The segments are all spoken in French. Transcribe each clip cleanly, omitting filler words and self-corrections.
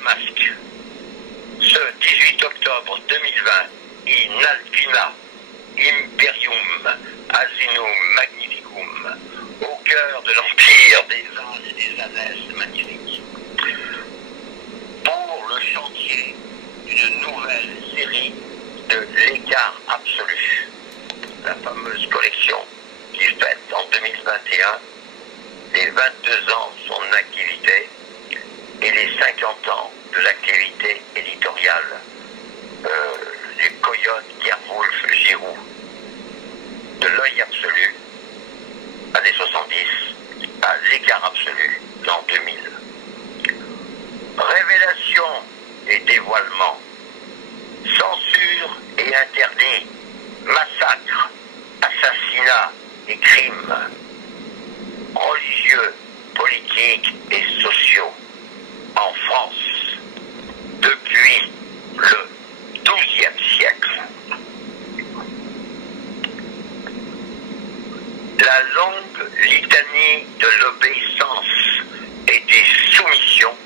les masques. Ce 18 octobre 2020, in alpina imperium asinum magnificum, au cœur de l'empire des Indes et des Hadès magnifiques, pour le chantier d'une nouvelle série de l'écart absolu, la fameuse collection qui fête en 2021 les 22 ans de son activité et les 50 ans de l'activité éditoriale du Coyote, Gerwolf, Giroud, de l'œil absolu, années 70, à l'écart absolu en 2000. Révélation et dévoilement, censure et interdit, massacre, assassinat et crimes, religieux, politiques et sociaux, en France, depuis le XIIe siècle. La longue litanie de l'obéissance et des soumissions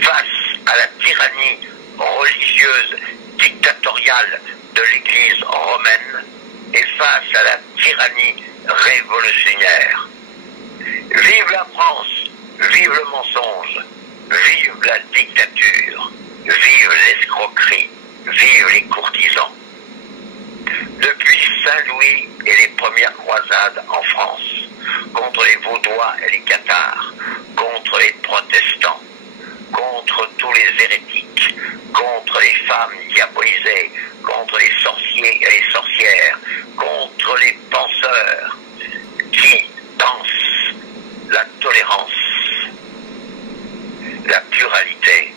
face à la tyrannie religieuse dictatoriale de l'Église romaine et face à la tyrannie révolutionnaire. Vive la France, vive le mensonge, vive la dictature, vive l'escroquerie, vive les courtisans. Depuis Saint-Louis et les premières croisades en France, contre les Vaudois et les Cathares, contre les protestants, contre tous les hérétiques, contre les femmes diabolisées, contre les sorciers et les sorcières, contre les penseurs qui dansent la tolérance, la pluralité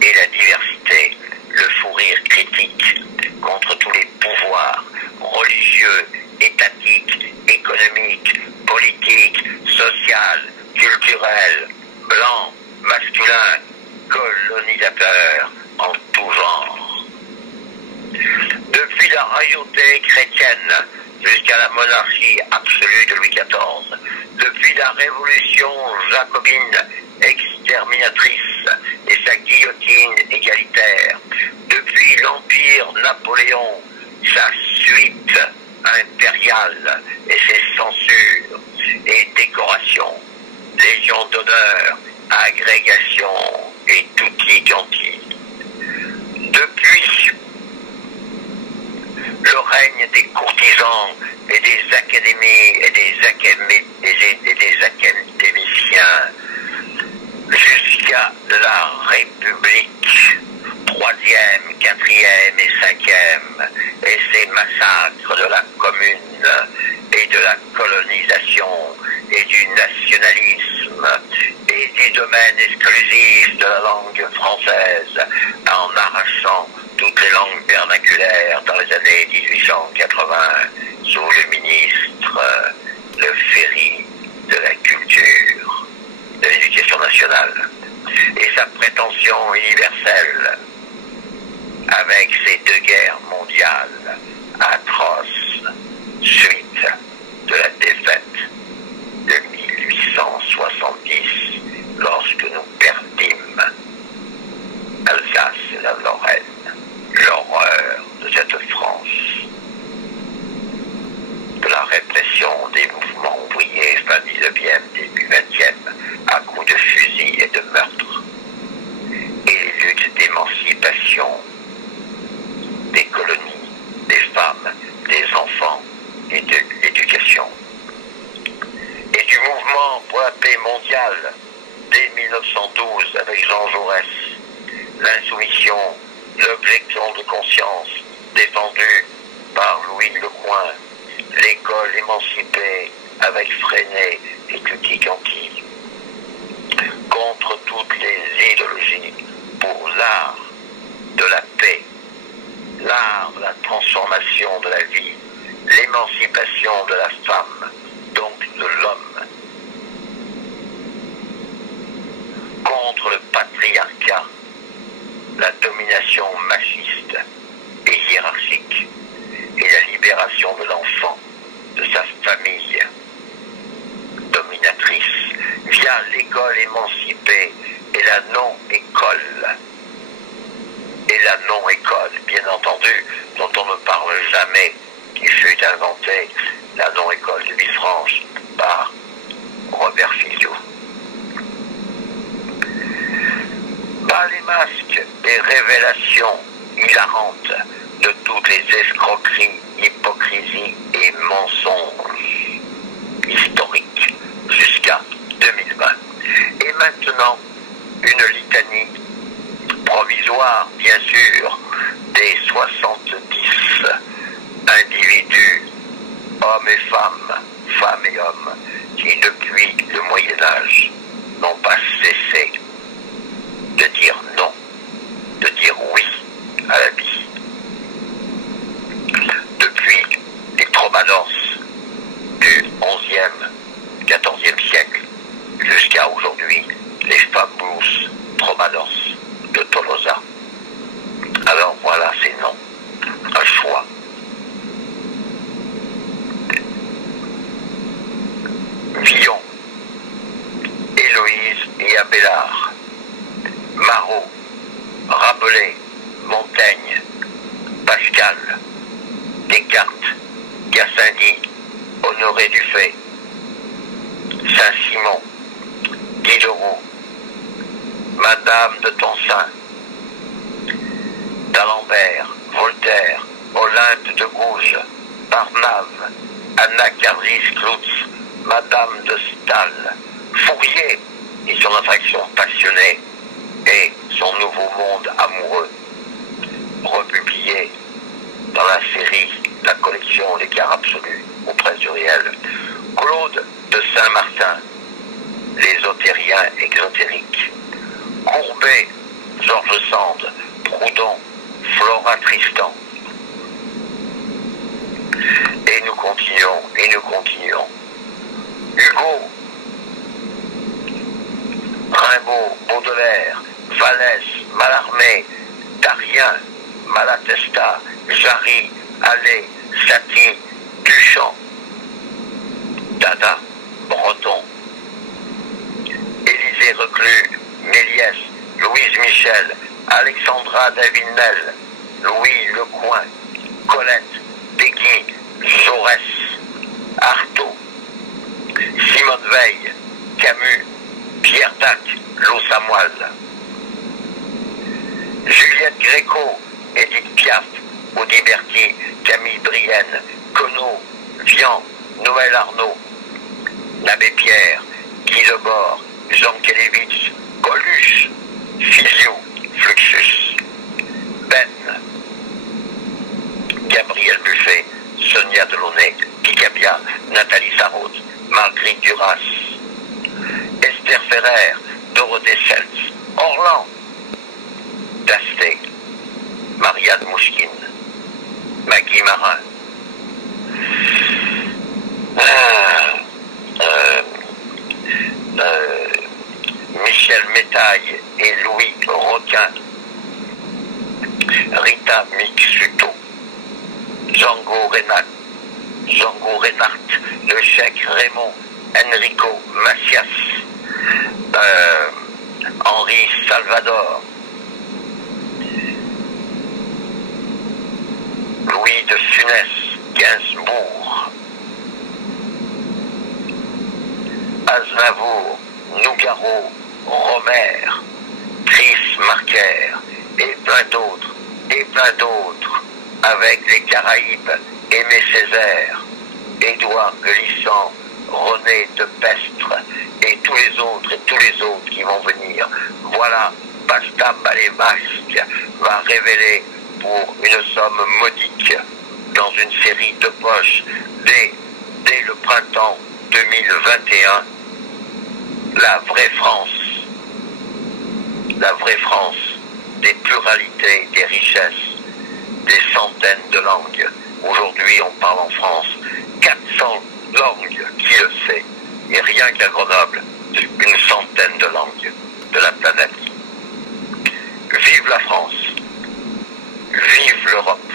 et la diversité, le fou rire critique, contre tous les pouvoirs religieux, étatiques, économiques, politiques, sociaux, culturels, blancs, masculins, colonisateurs en tout genre. Depuis la royauté chrétienne jusqu'à la monarchie absolue de Louis XIV, depuis la révolution jacobine exterminatrice et sa guillotine égalitaire, depuis l'empire Napoléon, sa suite impériale et ses censures et décorations, légion d'honneur, agrégation et tutti quanti. Depuis le règne des courtisans et des académies et des académiciens jusqu'à la République, 3e, 4e et 5e, et ces massacres de la commune et de la colonisation et du nationalisme et du domaine exclusif de la langue française en arrachant toutes les langues vernaculaires dans les années 1880 sous le ministre Le Ferry de la culture, de l'éducation nationale et sa prétention universelle avec ces deux guerres mondiales atroces suite de la défaite de 1870 lorsque nous perdîmes Alsace et la Lorraine. L'horreur de cette France, de la répression des mouvements ouvriers fin 19e, début 20e, à coups de fusil et de meurtre, et les luttes d'émancipation des colonies, des femmes, des enfants et de l'éducation, et du mouvement pour la paix mondiale dès 1912 avec Jean Jaurès, l'insoumission, l'objection de conscience défendue par Louis Lecoing, l'école émancipée avec Freinet et tutti quanti, contre toutes les idéologies pour l'art de la paix, l'art de la transformation de la vie, l'émancipation de la femme, donc de l'homme, contre le patriarcat, la domination machiste et hiérarchique, et la libération de l'enfant, de sa famille dominatrice, via l'école émancipée et la non-école. Et la non-école, bien entendu, dont on ne parle jamais, qui fut inventée, la non-école de Villefranche, par Robert Filliou. Pas les masques et révélations hilarantes de toutes les escroqueries, hypocrisies et mensonges historiques jusqu'à 2020. Et maintenant, une litanie provisoire, bien sûr, des 70 individus, hommes et femmes, femmes et hommes, qui depuis le Moyen-Âge n'ont pas cessé de dire non, de dire oui à la vie. Depuis les troubadours du XIe, XIVe siècle, jusqu'à aujourd'hui, les fameux troubadours de Tolosa. Alors voilà, c'est non, un choix. Villon, Héloïse et Abélard, Marot, Rabelais, Montaigne, Pascal, Descartes, Gassendi, Honoré Dufay, Saint-Simon, Diderot, Madame de Tencin, d'Alembert, Voltaire, Olympe de Gouges, Barnave, Anna Cloutz, Madame de Staël, Fourier et son attraction passionnée et son nouveau monde amoureux, republié dans la série La collection L'écart absolu aux presses du réel, Claude de Saint-Martin, l'ésotérien exotérique, Courbet, Georges Sand, Proudhon, Flora Tristan. Et nous continuons, et nous continuons. Hugo, Rimbaud, Baudelaire, Vallès, Mallarmé, Darien, Malatesta, Jarry, Allais, Satie, Duchamp, Dada, Breton, Élisée Reclus, Méliès, Louise Michel, Alexandra Davinel, Louis Lecoing, Colette, Péguy, Jaurès, Artaud, Simone Veil, Camus, Pierre Dac, Lo Samoise, Juliette Gréco, Édith Piaf, Audiberti, Camille Brienne, Conneau, Vian, Noël Arnaud, l'abbé Pierre, Guy Debord, Jean Kelevitch, Coluche, Filliou, Fluxus, Ben, Gabriel Buffet, Sonia Delaunay, Picabia, Nathalie Sarraute, Marguerite Duras, Esther Ferrer, Dorothée Seltz, Orlan, Dasté, Marianne Mouchkine, Maggie Marin, Michel Métaille et Louis Roquin, Rita Mixuto, Django Reinhardt, le chèque Raymond, Enrico Macias, Henri Salvador, Louis de Funès, Gainsbourg, Aznavour, Nougaro, Romer, Chris Marker et plein d'autres, avec les Caraïbes, Aimé Césaire, Édouard Glissant, René de Pestre et tous les autres qui vont venir. Voilà, Basta Ballet Masque va révéler pour une somme modique dans une série de poches dès le printemps 2021 la vraie France des pluralités, des richesses, des centaines de langues. Aujourd'hui, on parle en France 400 langues, qui le sait, et rien qu'à Grenoble, une centaine de langues de la planète. Vive la France, vive l'Europe,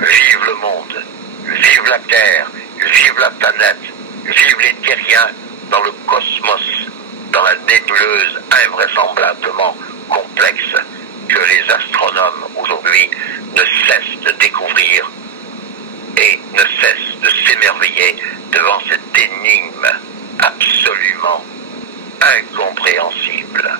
vive le monde, vive la Terre, vive la planète, vive les terriens dans le cosmos dans la nébuleuse invraisemblablement complexe que les astronomes aujourd'hui ne cessent de découvrir et ne cessent de s'émerveiller devant cette énigme absolument incompréhensible.